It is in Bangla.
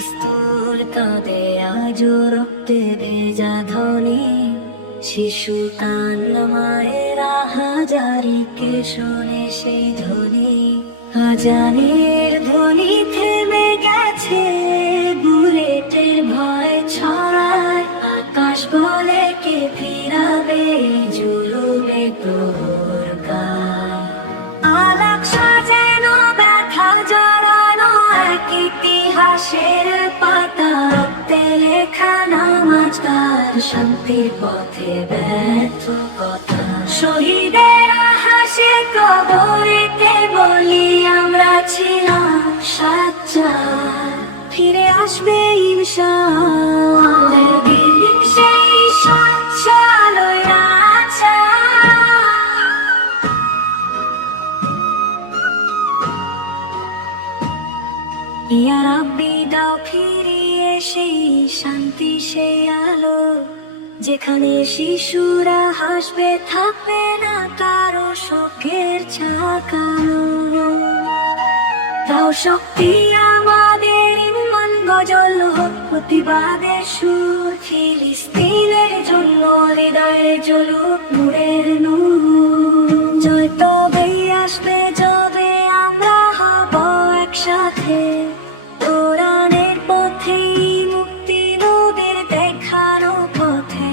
পিস্তল কাঁদে আজও রক্তে ভেজা ধ্বনি, শিশু কান্না মায়েরা হাজারিকে শোনে সেই ধ্বনি। আজানের ধ্বনি থেমে গেছে, বুলেটের ভয় ছড়ায়, আকাশ বলে কে ফিরাবে জুলুমে প্রহর গায়। আলাক সাজানো ব্যথা জড়ানো এক ইতিহাসের পাতা, রক্তে লেখা নামাজ তার শান্তির পথে ব্যর্থ কথা। শহীদের হাসি কবরেতে বলি আমরা ছিলাম সাচ্চার, ফিরে আসবে ইনশাআল্লাহ দিন সেই সচ্ছালয় আছা। ইয়া রাব্বি দাও ফিরিয়ে সেই শান্তি সেই আলো, যেখানে শিশুরা হাসবে থাকবে না কারো শোকের ছাকানো। দাও শক্তি আমাদের ইমান গজল হোক প্রতিবাদের সুর, ফিলিস্তিনের জন্য হৃদয়ে জ্বলুক নূরের নূর। জয় তবেই আসবে যবে আমরা হব একসাথে, কোরআনের পথে মুক্তি নবীর দেখানো পথে।